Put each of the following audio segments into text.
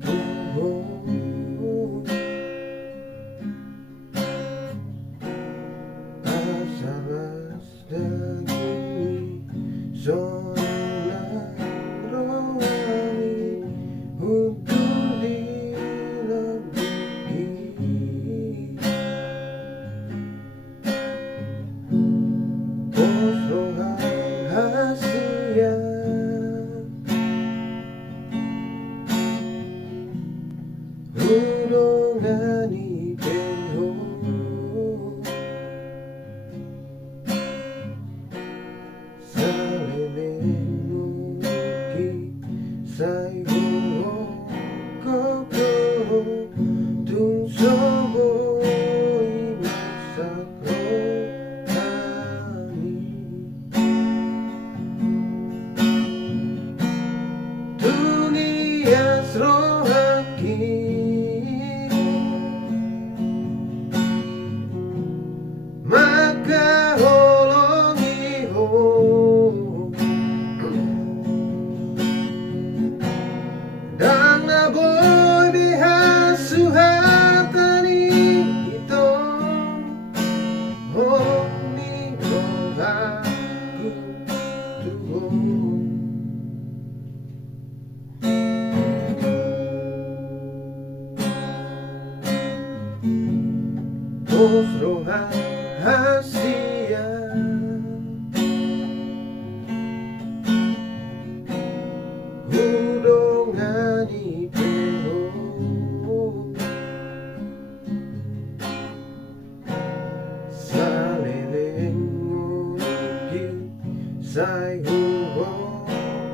tubuhmu, asal daging sonang rohani untuk dilebihi. Kosongan rahasia hubungan IPO, saliling kisah kokoh tung sobo imasak rohani tungi asrohaki maka holongi ho dan naboy bihasuhatani ito honi rohaku tuho Osro rahasia hubungan IPO, saliling kisah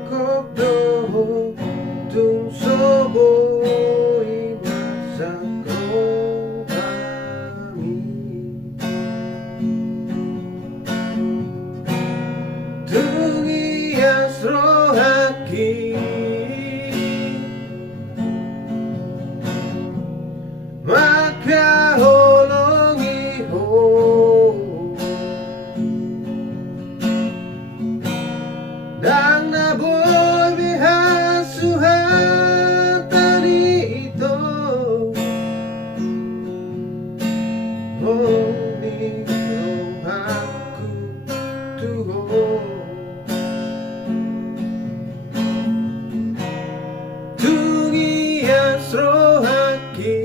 kokoh tung sobo imasak tungi asrohaki maka holongi ho dan naboy bihasuhatani ito honi rohaku tuho tungi asrohaki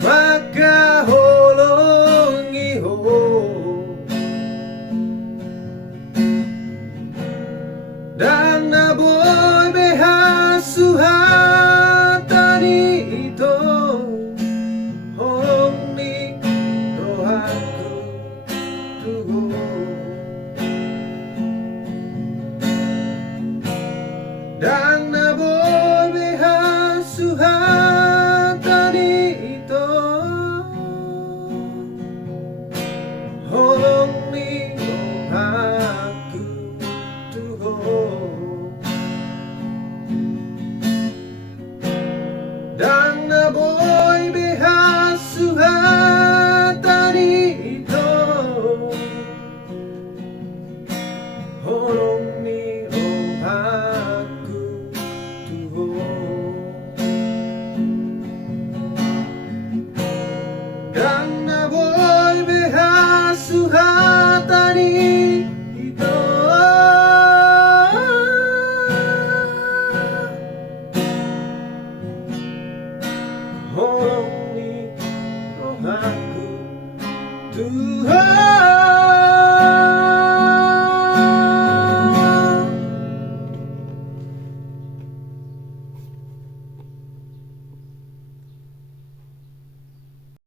maka holongi ho dan naboy bihasuhatani ito honi rohaku tuho dan naboy bihasuhatani ito holongi rohaku tuho dan naboy bihasuhatani ito holongi rohaku tuho dan naboy bihasuhatani